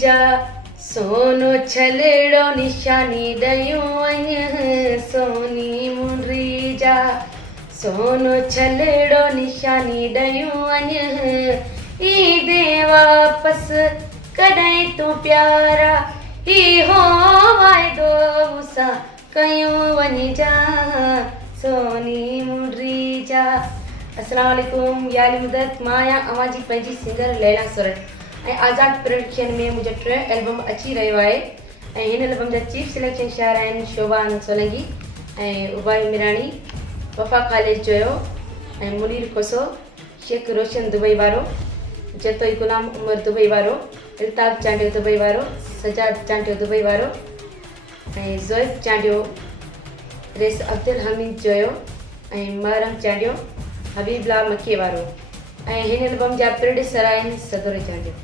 जा सोनो छलेड़ो निशानी दयूं सोनी मुंडरी जा सोनो छलेड़ो निशानी दयूं ई दे वापस कॾहिं तूं प्यारा ई हो वाइदो मूंसां कयूं वञी जा सोनी मुंडरी जा। अस्सलाम वालेकुम याली मुदत मां आहियां अवां जी पंहिंजी सिंगर लैला सोरठ ऐं आज़ाद प्रोडक्शन में मुंहिंजो टे एल्बम अची रहियो आहे ऐं हिन एल्बम जा चीफ सिलेक्शन शायर आहिनि शोभा सोलंकी ऐं उबाई मिराणी, वफ़ा ख़ालिद जोयो ऐं मुनीर कोसो, शेख रोशन दुबई वारो, जतोई गुलाम उमर दुबई वारो, इल्ताफ़ चांडियो दुबई वारो, सजाद चांडियो दुबई वारो ऐं ज़ोइब चांडियो, रेस अब्दुल हमीद जोयो ऐं महरम चांडियो, हबीबला मक्की वारो ऐं हिन एल्बम जा प्रोड्यूसर आहिनि सदर चांडियो।